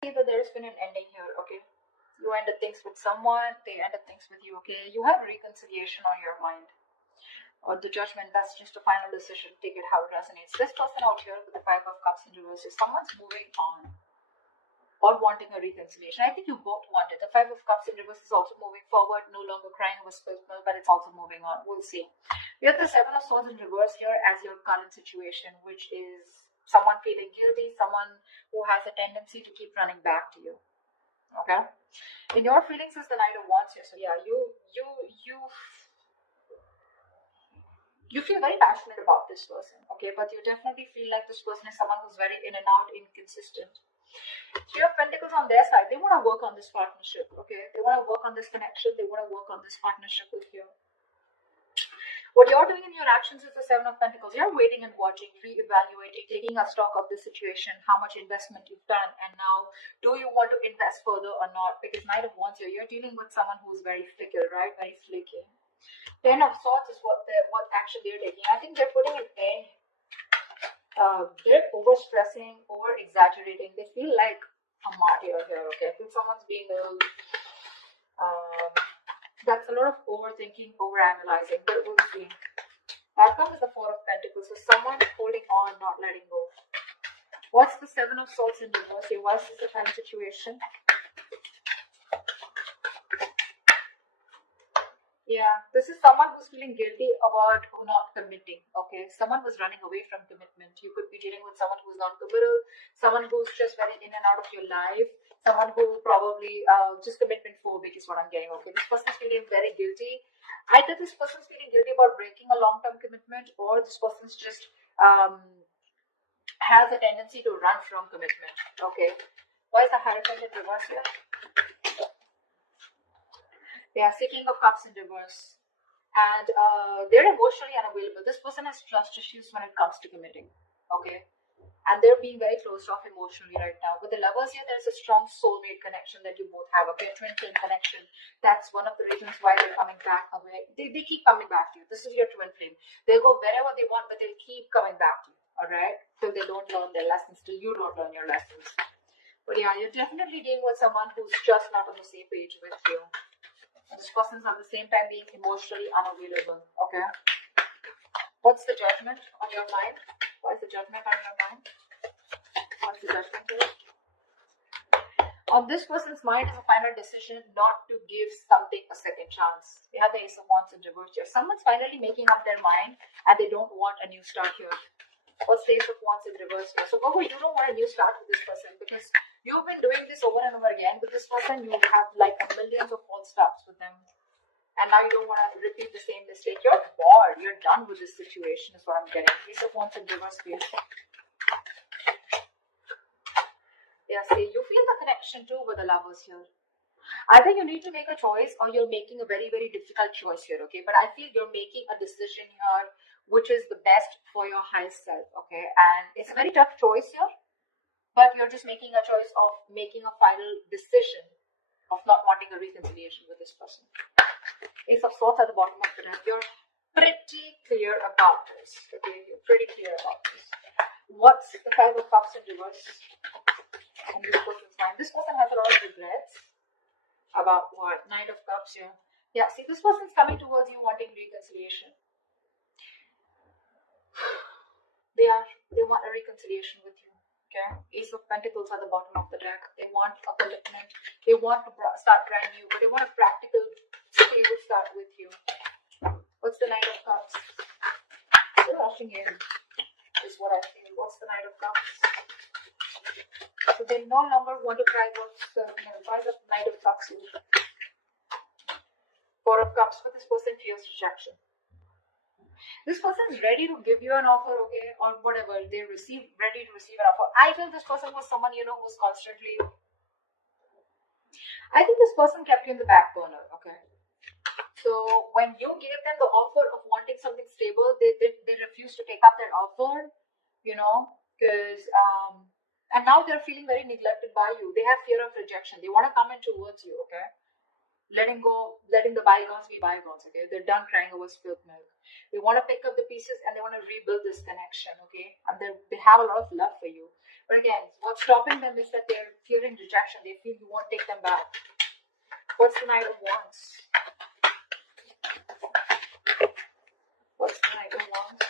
See that there's been an ending here, okay? You ended things with someone, they ended things with you, okay? You have reconciliation on your mind. Or the judgment, that's just a final decision. Take it how it resonates. This person out here with the Five of Cups in reverse is someone's moving on or wanting a reconciliation. I think you both want it. The Five of Cups in reverse is also moving forward, no longer crying over spilled milk, but it's also moving on. We'll see. We have the Seven of Swords in reverse here as your current situation, which is someone feeling guilty, someone who has a tendency to keep running back to you. Okay? In your feelings is the Knight of Wands here. So yeah, you feel very passionate about this person, okay? But you definitely feel like this person is someone who's very in and out, inconsistent. Three of Pentacles on their side, they want to work on this partnership, okay? They want to work on this connection, they want to work on this partnership with you. What you're doing in your actions is the Seven of Pentacles. You're waiting and watching, re-evaluating, taking a stock of the situation, how much investment you've done, and now, do you want to invest further or not? Because Knight of Wands here, you're dealing with someone who's very fickle, right? Very flaky. Ten of Swords is what action they're taking. I think they're putting an end. They're over-stressing, over-exaggerating. They feel like a martyr here, okay? I feel someone's being a little, that's a lot of overthinking, overanalyzing, but we'll see. Outcome is the Four of Pentacles, so someone's holding on, not letting go. What's the Seven of Swords in reverse here? What's the kind of situation? Yeah, this is someone who's feeling guilty about not committing, okay? Someone was running away from commitment. You could be dealing with someone who's not committal, someone who's just very in and out of your life, someone who probably just commitment phobic is what I'm getting, okay? This person's feeling very guilty. Either this person's feeling guilty about breaking a long-term commitment, or this person's just has a tendency to run from commitment, okay? Why is the Hierophant in reverse here? They are King of Cups in reverse. And they're emotionally unavailable. This person has trust issues when it comes to committing. Okay. And they're being very closed off emotionally right now. With the Lovers here, there's a strong soulmate connection that you both have. Okay, twin flame connection. That's one of the reasons why they're coming back away. They keep coming back to you. This is your twin flame. They'll go wherever they want, but they'll keep coming back to you. Alright? Till they don't learn their lessons, till you don't learn your lessons. But yeah, you're definitely dealing with someone who's just not on the same page with you. This person's at the same time being emotionally unavailable. Okay. What's the judgment on your mind? What is the judgment on your mind? What's the judgment here? On this person's mind is a final decision not to give something a second chance. We have the Ace of Wands in reverse here. Someone's finally making up their mind and they don't want a new start here. What's the Ace of Wands in reverse here? So Virgo, you don't want a new start with this person because you've been doing this over and over again with this person. You have like millions of false starts with them. And now you don't want to repeat the same mistake. You're bored. You're done with this situation is what I'm getting. Ace of Wands in reverse here. Yeah, see, you feel the connection too with the Lovers here. I think you need to make a choice or you're making a very, very difficult choice here, okay? But I feel you're making a decision here which is the best for your highest self, okay? And it's a very tough choice here, but you're just making a choice of making a final decision of not wanting a reconciliation with this person. Ace of Swords at the bottom of the deck. You're pretty clear about this, okay? You're pretty clear about this. What's the Five of Cups in reverse? And this person's mind. This person has a lot of regrets about what? Knight of Cups here. Yeah, see, this person's coming towards you wanting reconciliation. They want a reconciliation with you. Okay, Ace of Pentacles at the bottom of the deck. They want a commitment. They want to start brand new, but they want a practical, stable start with you. What's the Knight of Cups? They're rushing in, is what I feel. What's the Knight of Cups? So they no longer want to cry about why the Knight of Cups here? Four of Cups, but this person fears rejection. This person is ready to give you an offer, okay, or whatever. They're ready to receive an offer. I feel this person was someone, who was constantly. I think this person kept you in the back burner, okay. So when you gave them the offer of wanting something stable, they refused to take up that offer, because and now they're feeling very neglected by you. They have fear of rejection. They want to come in towards you, okay. letting go, letting the bygones be bygones, okay? They're done crying over spilled milk. They want to pick up the pieces and they want to rebuild this connection, okay? And they have a lot of love for you. But again, what's stopping them is that they're fearing rejection. They feel you won't take them back. What's the Knight of Wands? What's the Knight of Wands?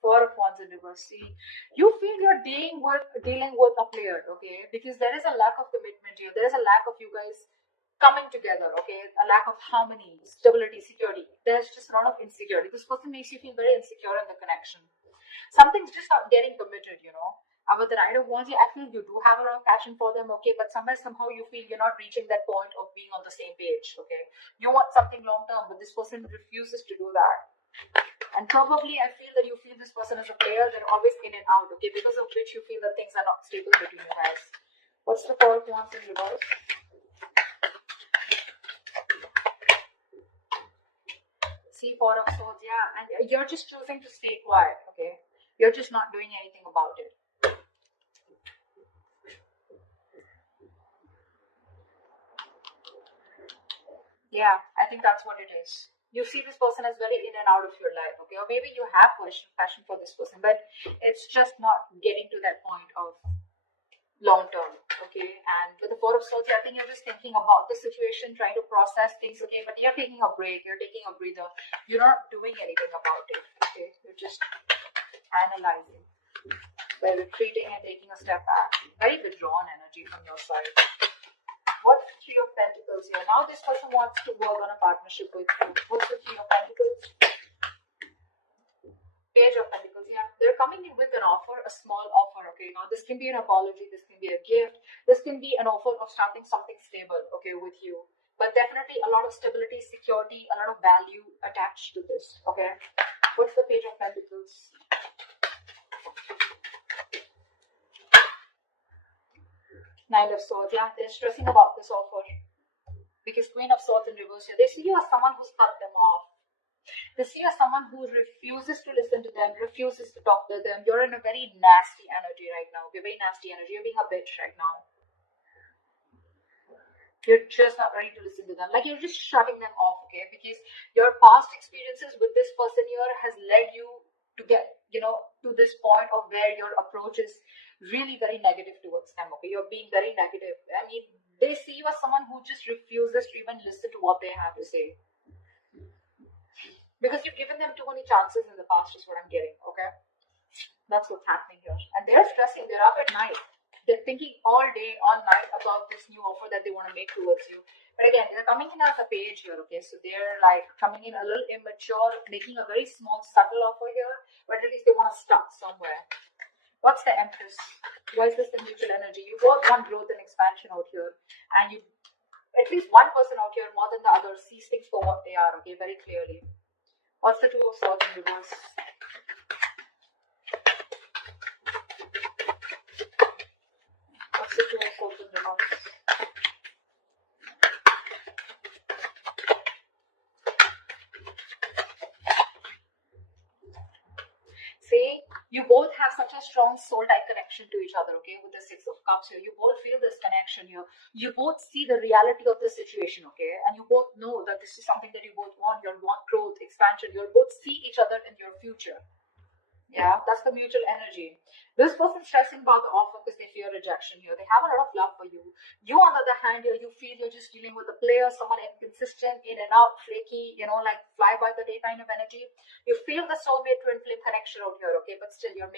Four of Wands in reverse. See, you feel you're dealing with a player, okay? Because there is a lack of commitment here. There is a lack of you guys coming together, okay? A lack of harmony, stability, security. There's just a lot of insecurity. This person makes you feel very insecure in the connection. Something's just not getting committed, you know. With the Knight of Wands, I feel you do have a lot of passion for them, okay? But somehow you feel you're not reaching that point of being on the same page, okay? You want something long term, but this person refuses to do that. And probably I feel that you feel this person is a player. They're always in and out, okay? Because of which you feel that things are not stable between you guys. What's the Four of Wands in reverse? See, Four of Swords, and you're just choosing to stay quiet, okay? You're just not doing anything about it. Yeah, I think that's what it is. You see this person as very in and out of your life, okay? Or maybe you have passion for this person, but it's just not getting to that point of long term, okay? And with the Four of Swords, I think you're just thinking about the situation, trying to process things, okay? But you're taking a break, you're taking a breather. You're not doing anything about it, okay? You're just analyzing. By retreating and taking a step back. Very withdrawn energy from your side. What's the Three of Pentacles here? Now this person wants to work on a partnership with you. What's the Three of Pentacles? Page of Pentacles, They're coming in with an offer, a small offer, okay? Now this can be an apology, this can be a gift, this can be an offer of starting something stable, okay, with you. But definitely a lot of stability, security, a lot of value attached to this, okay? What's the Page of Pentacles? Nine of Swords, they're stressing about this offer. Because Queen of Swords in reverse here, they see you as someone who's cut them off. They see you as someone who refuses to listen to them, refuses to talk to them. You're in a very nasty energy right now. You're very nasty energy. You're being a bitch right now. You're just not ready to listen to them. Like, you're just shutting them off, okay? Because your past experiences with this person here has led you to get, to this point of where your approach is really very negative towards them, okay? You're being very negative. I mean, they see you as someone who just refuses to even listen to what they have to say. Because you've given them too many chances in the past is what I'm getting, okay? That's what's happening here. And they're stressing, they're up at night. They're thinking all day, all night about this new offer that they want to make towards you. But again, they're coming in as a page here, okay? So they're like coming in a little immature, making a very small, subtle offer here, but at least they want to start somewhere. What's the Empress? Why is this the mutual energy? You both want growth and expansion out here. And you, at least one person out here more than the other, sees things for what they are, okay? Very clearly. What's the Two of Swords in reverse? What's the Two of Swords in reverse? See, you both have such a strong soul-type connection to each other, okay, with the Six of Cups here. You both feel this connection here. You both see the reality of the situation, okay, and you both know that this is something that you both want. You want growth, expansion. You both see each other in your future. Yeah, that's the mutual energy. This person's stressing about the offer because they fear rejection here. They have a lot of love for you. You, on the other hand, here, you feel you're just dealing with a player, someone inconsistent, in and out, flaky, like fly by the day kind of energy. You feel the soulmate twin flame connection out here, okay? But still, you're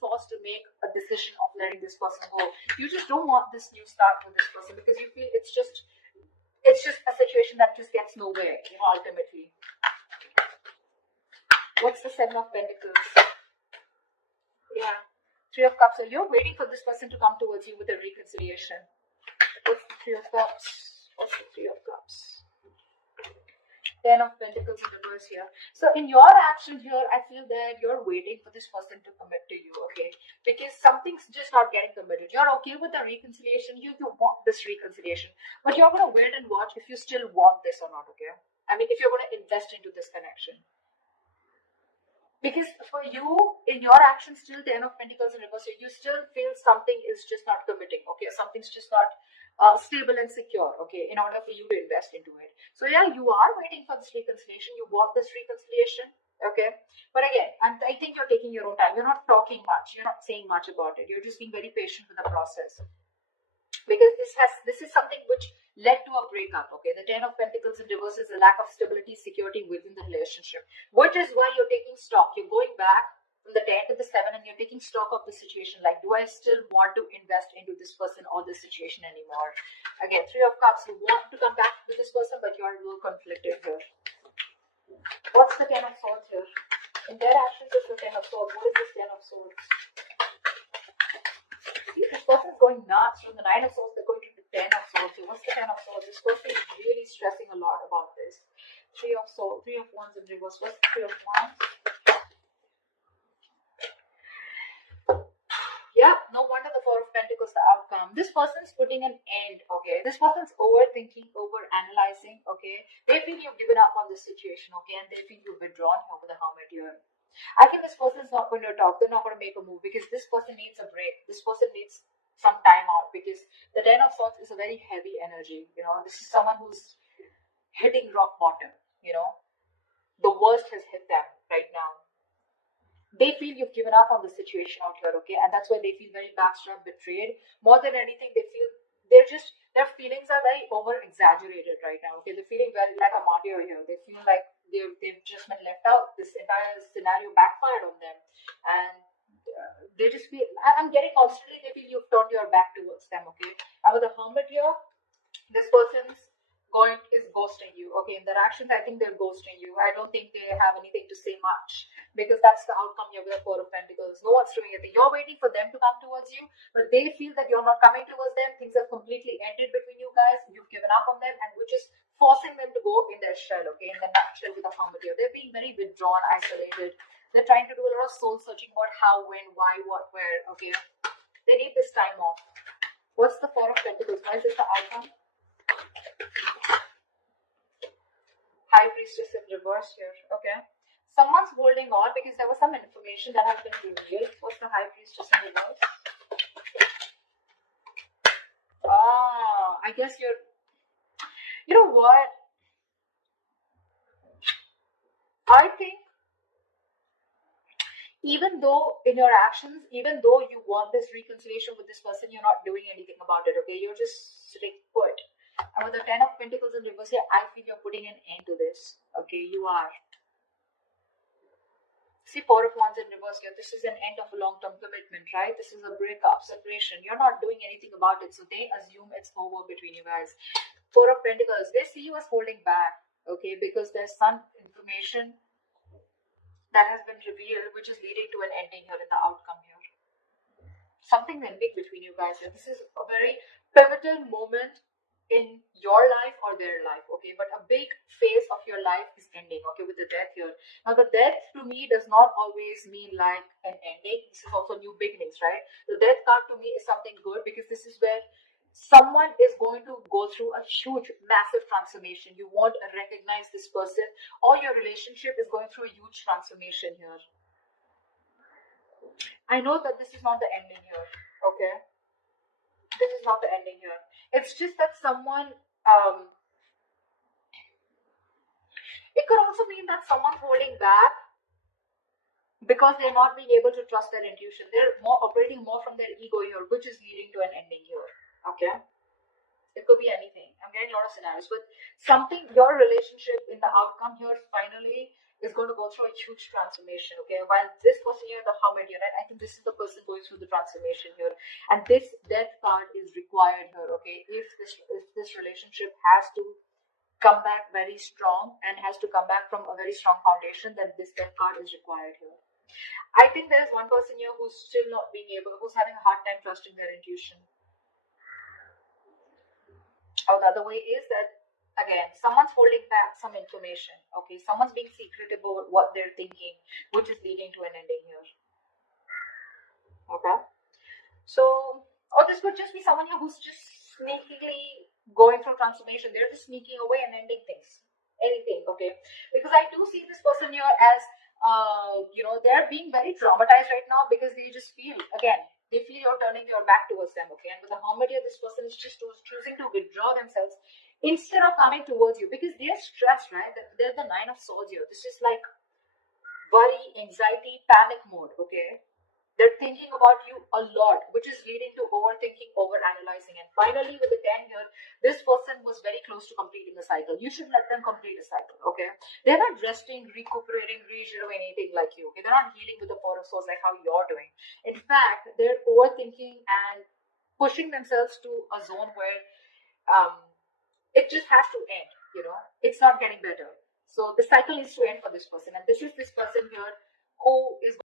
forced to make a decision of letting this person go. You just don't want this new start with this person because you feel it's just a situation that just gets nowhere, ultimately. What's the Seven of Pentacles? Yeah, Three of Cups. So you're waiting for this person to come towards you with a reconciliation. What's the Three of Cups? What's the Three of Cups? Ten of Pentacles in reverse here. So in your action here, I feel that you're waiting for this person to commit to you, okay? Because something's just not getting committed. You're okay with the reconciliation. You want this reconciliation. But you're going to wait and watch if you still want this or not, okay? I mean, if you're going to invest into this connection. Because for you, in your actions, still 10 of Pentacles in reverse, you still feel something is just not committing, okay? Something's just not stable and secure, okay, in order for you to invest into it. So yeah, you are waiting for this reconciliation. You want this reconciliation, okay? But again, I think you're taking your own time. You're not talking much. You're not saying much about it. You're just being very patient with the process. Because this is something which led to a breakup, okay? The 10 of Pentacles in reverse is a lack of stability, security within the relationship, which is why you're taking stock. You're going back from the 10 to the 7 and you're taking stock of the situation. Like, do I still want to invest into this person or this situation anymore? Again, 3 of Cups, you want to come back to this person, but you're a little conflicted here. What's the 10 of Swords here? In their actions, it's the 10 of Swords. What is this 10 of Swords? This person's going nuts. From the 9 of Swords, they're going to the 10 of Swords. So what's the 10 of Swords? This person is really stressing a lot about this. 3 of Swords, 3 of Wands in reverse. What's the 3 of Wands? Yeah, no wonder the 4 of Pentacles, the outcome. This person's putting an end, okay? This person's overthinking, overanalyzing, okay? They feel you've given up on this situation, okay? And they feel you've withdrawn here with the Hermit here. I think this person is not going to talk. They're not going to make a move because this person needs a break. This person needs some time out because the 10 of Swords is a very heavy energy. You know, this is someone who's hitting rock bottom. You know, the worst has hit them right now. They feel you've given up on the situation out here, okay? And that's why they feel very backstabbed, betrayed. More than anything, they feel their feelings are very over exaggerated right now, okay? They're feeling very like a martyr here. They feel like they've just been left out. This entire scenario backfired on them. And they just feel, I'm getting constantly, they feel you've turned your back towards them, okay? And with the Hermit here, this person's is ghosting you, okay? In their actions, I think they're ghosting you. I don't think they have anything to say much because that's the outcome here with the 4 of Pentacles. No one's doing anything. You're waiting for them to come towards you, but they feel that you're not coming towards them. Things have completely ended between you guys. You've given up on them, and which is forcing them to go in their shell, okay? In the nutshell with the Hermit here. They're being very withdrawn, isolated. They're trying to do a lot of soul searching about how, when, why, what, where, okay? They need this time off. What's the 4 of Pentacles? Why is this the outcome? High Priestess in reverse here, okay? Someone's holding on because there was some information that has been revealed. What's the High Priestess in reverse? I guess you know what? I think even though in your actions, even though you want this reconciliation with this person, you're not doing anything about it, okay? You're just sitting put. And with the 10 of Pentacles in reverse here, I feel you're putting an end to this. Okay, you are. See, 4 of Wands in reverse here. This is an end of a long-term commitment, right? This is a breakup, separation. You're not doing anything about it, so they assume it's over between you guys. 4 of Pentacles, they see you as holding back, okay? Because there's some information that has been revealed, which is leading to an ending here in the outcome here. Something ending between you guys here. This is a very pivotal moment in your life or their life, okay? But a big phase of your life is ending, okay, with the Death here. Now, the Death to me does not always mean like an ending. This is also new beginnings, right? The Death card to me is something good because this is where someone is going to go through a huge, massive transformation. You won't recognize this person, or your relationship is going through a huge transformation here. I know that this is not the ending here, okay? This is not the ending here. It's just that someone, it could also mean that someone's holding back because they're not being able to trust their intuition. They're operating more from their ego here, which is leading to an ending here, okay? It could be anything. I'm getting a lot of scenarios, but something, your relationship in the outcome here finally is going to go through a huge transformation, okay? While this person here, the Hermit here, right? I think this is the person going through the transformation here. And this Death card is required here, okay? If this relationship has to come back very strong and has to come back from a very strong foundation, then this Death card is required here. I think there is one person here who's still not being able, who's having a hard time trusting their intuition. Or the other way is that, again, someone's holding back some information, okay? Someone's being secretive about what they're thinking, which is leading to an ending here, okay? So, or this could just be someone here who's just sneakily going through transformation. They're just sneaking away and ending things, anything, okay? Because I do see this person here as they're being very traumatized right now because they just feel, again, they feel you're turning your back towards them, okay? And with the Hermit here, this person is just choosing to withdraw themselves instead of coming towards you because they're stressed, right? They're the Nine of Swords here. This is like worry, anxiety, panic mode, okay? They're thinking about you a lot, which is leading to overthinking, overanalyzing. And finally, with the 10 here, this person was very close to completing a cycle. You should let them complete a cycle, okay? They're not resting, recuperating, rejuvenating like you, okay? They're not healing with the Four of Swords like how you're doing. In fact, they're overthinking and pushing themselves to a zone where it just has to end, It's not getting better. So the cycle needs to end for this person. And this is this person here who is